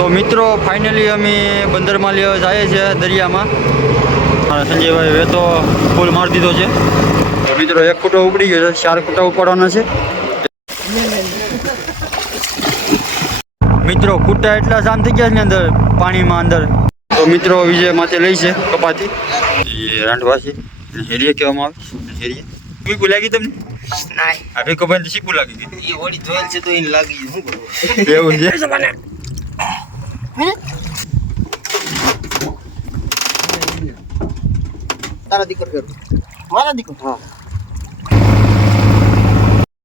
તો મિત્રો ફાઇનલી અમે બંદરમાં લેવા જઈએ છીએ દરિયામાં. મારા સંજયભાઈ વેતો ફૂલ મારી દીધો છે. તો મિત્રો એક ખૂટો ઉપડી ગયો છે, 4 ખૂટા ઉપાડવાના છે. મિત્રો ખૂટા એટલા જામ થઈ ગયા છે ને અંદર પાણીમાં અંદર. તો મિત્રો વિજય માથે લઈ છે કપાતી એ રાંધવાસી હેરીએ કહેવામાં આવે. હેરીએ ભીખું લાગી તમને? ના આ ભીખો ભાઈ તો શીખું લાગી ગઈ. એ ઓડી જોયેલ છે તો એને લાગી શું કરવું એવું છે. તારા દીકરો કર મારા દીકરો. હા,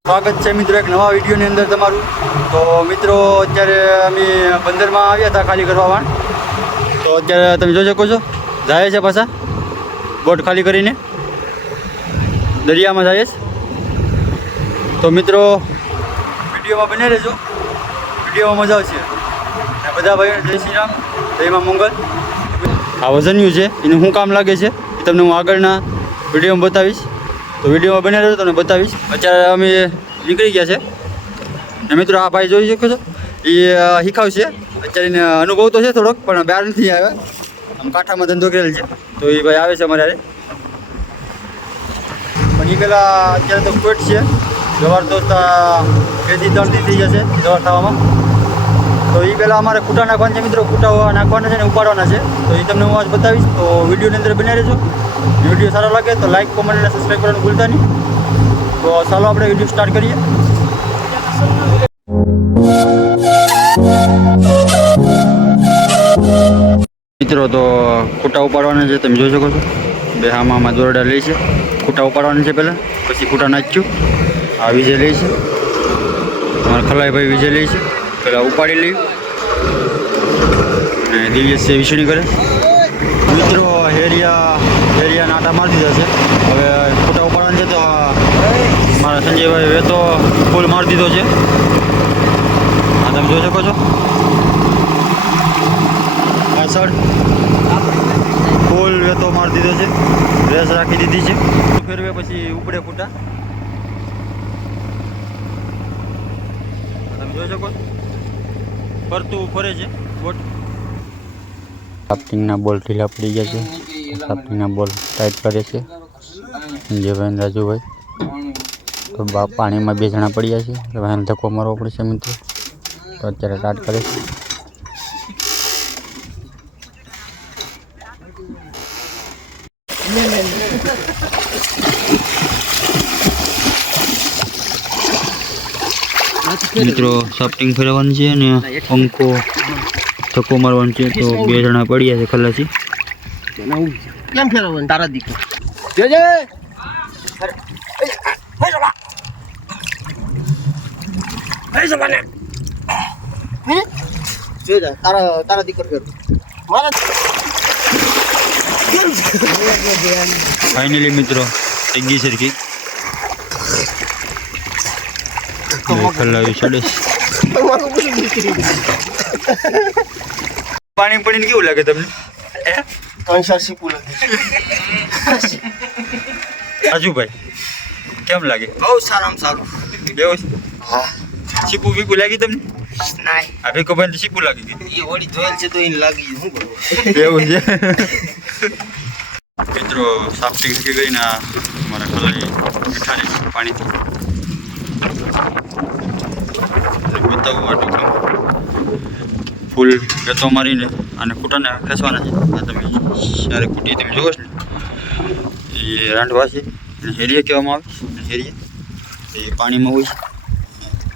સ્વાગત છે મિત્રો એક નવા વિડીયોની અંદર તમારું. તો મિત્રો અત્યારે અમે બંદરમાં આવ્યા હતા ખાલી કરવા વાણ. તો અત્યારે તમે જોઈ શકો છો જાય છે પાછા બોટ ખાલી કરીને દરિયામાં જાય છે. તો મિત્રો વિડીયોમાં બને રહેજો, વિડીયોમાં મજા આવશે. અને બધા ભાઈઓ જય શ્રી રામ, જય માં મંગલ. આ વજન્યું છે એનું શું કામ લાગે છે એ તમને હું આગળના વિડીયોમાં બતાવીશ. તો વિડીયોમાં બને રહેજો તમને બતાવીશ. અત્યારે અમે નીકળી ગયા છે ને મિત્રો આ ભાઈ જોઈ શકો છો એ શીખાવશે. અત્યારે એને અનુભવ તો છે થોડોક પણ બહાર નથી આવ્યા, આમ કાંઠામાં ધંધો કરેલ છે. તો એ ભાઈ આવે છે અમારે હારે. પણ એ પહેલાં અત્યારે તો કોટ છે જવાર તો 2 થી 3 દી થઈ જશે જવાર થવામાં. તો એ પહેલાં અમારે ખૂટા નાખવાના છે મિત્રો, ખૂટા નાખવાના છે ને ઉપાડવાના છે. તો એ તમને હું આજ બતાવીશ. તો વિડીયોની અંદર બનાવી રહેજો. વિડીયો સારો લાગે તો લાઈક, કોમેન્ટ અને સબસ્ક્રાઈબ કરવાનું ભૂલતા નહીં. તો ચાલો આપણે વિડીયો સ્ટાર્ટ કરીએ. મિત્રો તો ખૂટા ઉપાડવાના છે તમે જોઈ શકો છો. બે આમાં દોરડા લે છે. ખૂટા ઉપાડવાના છે પહેલાં, પછી ખૂટા નાખ્યું. આ વિજય લે છે, અમારા ખલાઈભાઈ વિજય લે છે. પહેલાં ઉપાડી લઈ અને દિવ્યેશ વિસણી કરે. મિત્રો હેરિયા નાટા મારી દીધા છે. હવે ખૂટા ઉપાડવાના છે. તો મારા સંજયભાઈ વેતો ફૂલ મારી દીધો છે. આ તમે જોઈ શકો છો પાછળ ફૂલ વેતો મારી દીધો છે. રેસ રાખી દીધી છે. ફેરવે પછી ઉપડે ખૂટા. તમે જોઈ શકો છો ફરતું ફરે છે બોટ. સાફ્ટિંગના બોલ ઢીલા પડી ગયા છે. સાફ્ટિંગના બોલ ટાઈટ કરે છે સંજયભાઈ રાજુભાઈ. તો પાણીમાં 2 જણા પડ્યા છે. તો એને ધક્કો મારવો પડશે મિત્રો. તો અત્યારે ટાઈટ કરે છે. મિત્રો સાફ્ટિંગ ફેરવવાનું છે અને પંખો ધક્કો મારવાનું છે. તો 2 જણા પડ્યા છે ખલાસી. કેમ ફેરવવાનું તારા દીકરો તારા દીકરો કર મારા. ફાઇનલી મિત્રો થઈ ગઈ સરખી. ખલાવી ચડે પાણી પડીને કેવું લાગે તમને? રાજુભાઈ કેમ લાગે? બહુ સારામાં સારું. એવું છે? હા. શીપું બીપું લાગી તમને? ના આ ભીખો ભાઈ તો શીપું લાગી ગઈ. એ ઓડી જોયેલ છે તો એને લાગી શું કરવું એવું છે. મિત્રો સાફ્ટિંગ થઈ ગઈ ને અમારા ખલાઈ બેઠા છે પાણીથી. બતાવું આ ટોકમાં ફૂલ વેતો મારીને અને ખૂટાને ખેંચવાના છે. આ તમે જ્યારે ખૂટી તમે જોવો છો ને એ રાંધવા છે અને હેરીએ કહેવામાં આવે છે. હેરીએ એ પાણીમાં હોય છે,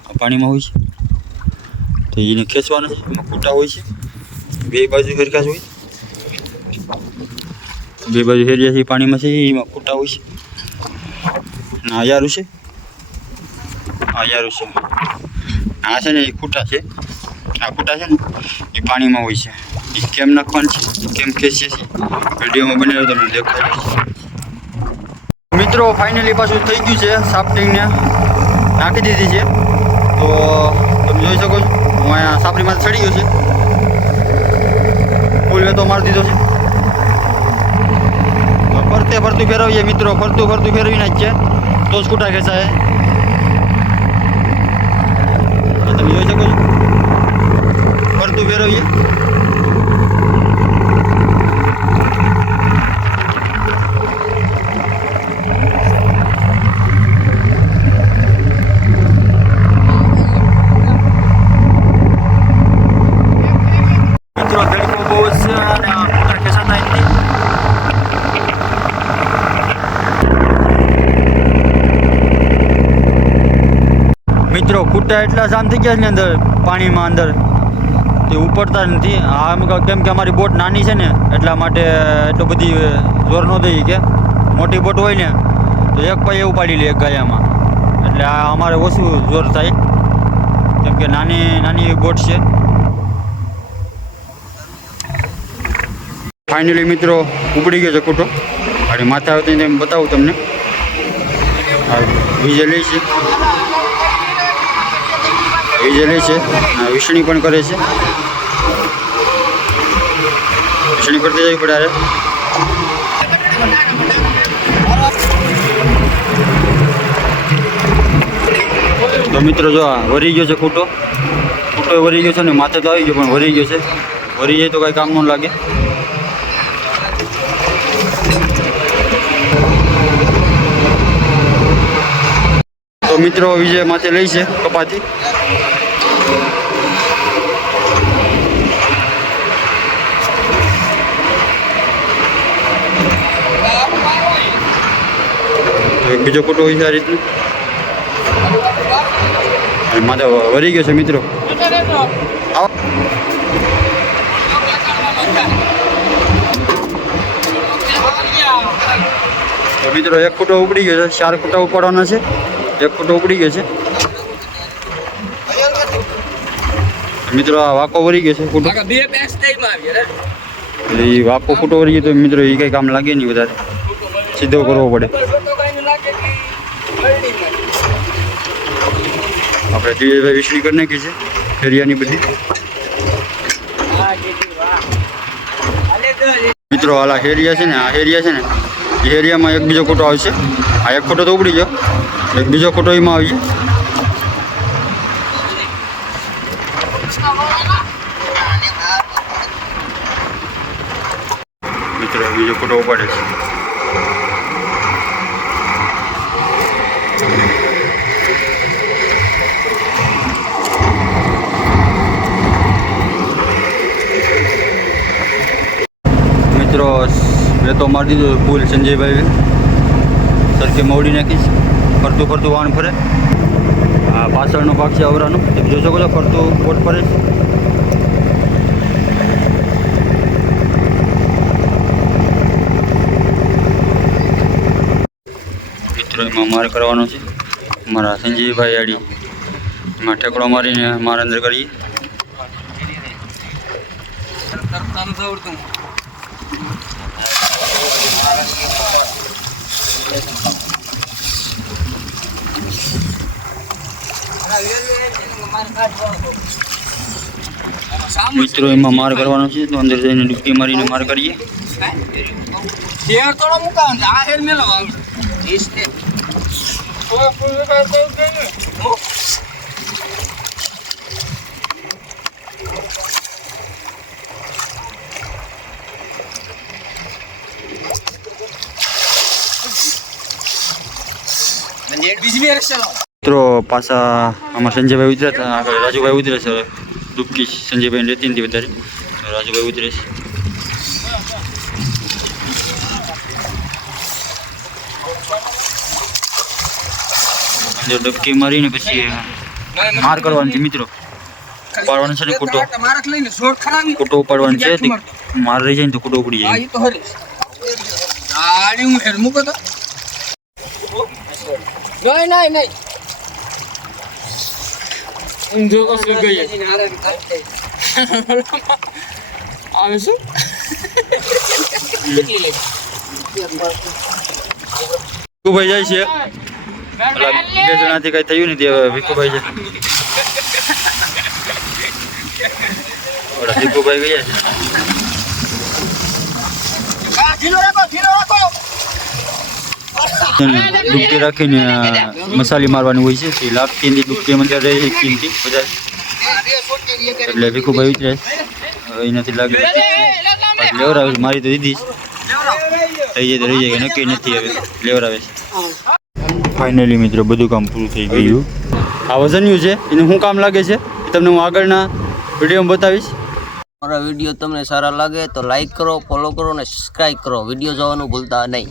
આ પાણીમાં હોય છે. તો એને ખેંચવાના છે. એમાં ખૂટા હોય છે, 2 બાજુ સરખા જ હોય. 2 બાજુ હેરિયા છે પાણીમાં છે, એમાં ખૂટા હોય છે. અને આ યારું છે, આ યારું છે. આ છે ને એ ખૂટા છે. આ ખૂટા છે ને એ પાણીમાં હોય છે. એ કેમ નાખવાનું છે, કેમ ખેંચીએ છીએ વિડીયોમાં બનાવ્યો તમને દેખાય છે. મિત્રો ફાઇનલી પાછું થઈ ગયું છે. સાફ્ટિંગને નાખી દીધી છે. તો તમે જોઈ શકો છો હું અહીંયા સાપરીમાં ચડી ગયો છે. ફૂલ વેતો મારી દીધો છે. તો ફરતું ફેરવીએ મિત્રો, ફરતું ફેરવી નાખીએ તો જ ખૂટા ખેંચાય. તમે જોઈ શકો છો ફરતું ફેરવી ફેરવીએ. મિત્રો તડકો બહુ જ છે અને મોટર ખેંચાતા નથી. મિત્રો કૂટા એટલા જામ થઈ ગયા છે ને અંદર પાણીમાં અંદર તે ઉપડતા નથી. આમ કેમ કે અમારી બોટ નાની છે ને એટલા માટે એટલું બધી જોર ન દઈએ કે મોટી બોટ હોય ને તો એક પાયે ઉપાડી લે એક ગાયામાં, એટલે આ અમારે ઓછું જોર થાય કેમ કે નાની બોટ છે. ફાઇનલી મિત્રો ઉપડી ગયો છે કૂટો અને માથા આવતી એમ બતાવું તમને. આ વિજય લે છે, વિજય લે છે, વિષ્ણી પણ કરે છે. વિષ્ણી કરતી જવી પડે. અરે તો મિત્રો જો આ વરી ગયો છે કૂટો વરી ગયો છે ને માથે તો આવી ગયો પણ વરી ગયો છે. વરી જાય તો કાંઈ કામ ન લાગે. તો મિત્રો વિજય માથે લઈ છે કપાતી. એક બીજો ફોટો હોય છે આ રીતનું અને માથે વરી ગયો છે મિત્રો. તો મિત્રો એક ફોટો ઉપડી ગયો છે, 4 ફોટા ઉપાડવાના છે. એક ફોટો ઉપડી ગયો છે મિત્રો. આ વાકો વરી ગયો છે ફોટો, એ વાકો ફોટો વરી ગયો તો મિત્રો એ કંઈ કામ લાગે નહીં, વધારે સીધો કરવો પડે. આપણે દિવેશભાઈ વિષ્ણી કરી નાખી છે ફેરિયાની બધી. મિત્રો હાલા હેરિયા છે ને, આ હેરિયા છે ને એ હેરિયામાં એક બીજો ફોટો આવશે. આ એક ફોટો તો ઉપડી ગયો, એક બીજો ફોટો એમાં આવી જાય. મિત્રો બીજો ફોટો ઉપાડે છે. મિત્રો મેં તો મારી દીધું ફૂલ સંજયભાઈ સરખે મોડી નાખીશ. ફરતું વાહન ફરે. આ પાછળનો ભાગ છે અવરાનો, તમે જોઈ શકો છો ફરતું બોટ ફરે છે. મિત્રો એમાં માર કરવાનો છે મારા સંજયભાઈ આડી. એમાં ઠેકડો મારીને માર અંદર કરીએ. મિત્રો એમાં માર કરવાનો છે તો અંદર જઈને ડૂબકી મારીને માર કરીએ. મિત્રો પાછા આમાં સંજયભાઈ ઉતર્યા હતા, આગળ રાજુભાઈ ઉતરે છે. ડૂબકી સંજયભાઈ લેતી નથી વધારે, રાજુભાઈ ઉતરે છે. અંદર ડૂબકી મારીને પછી માર કરવાની છે મિત્રો. ઉપાડવાનું છે ને કૂટો ઉપાડવાનું છે. માર રહી જાય ને તો કૂટો ઉપડી જાય. નહીં ઊંધો કશું ગઈ આવે શું ભીખુભાઈ જાય છે. બે જણાથી કઈ થયું નથી. હવે ભીખુભાઈ છે, ભીખુભાઈ ગયા છે. ડૂબકી રાખીને મસાલી મારવાની હોય છે. લાગતી ડૂબકી અંદર રહે છે કિંમતી બધા, એટલે ભીખુભાઈ ઉતરે. હવે નથી લાગે લેવરાવે છે. મારી તો દીધી જ. થઈ જાય તો રહી જાય કે નક્કી નથી હવે લેવરાવે છે. ફાઇનલી મિત્રો બધું કામ પૂરું થઈ ગયું. આ વજન્યું છે એનું શું કામ લાગે છે એ તમને હું આગળના વિડીયોમાં બતાવીશ. મારા વિડીયો તમને સારા લાગે તો લાઈક કરો, ફોલો કરો અને સબસ્ક્રાઇબ કરો. વિડીયો જોવાનું ભૂલતા નહીં.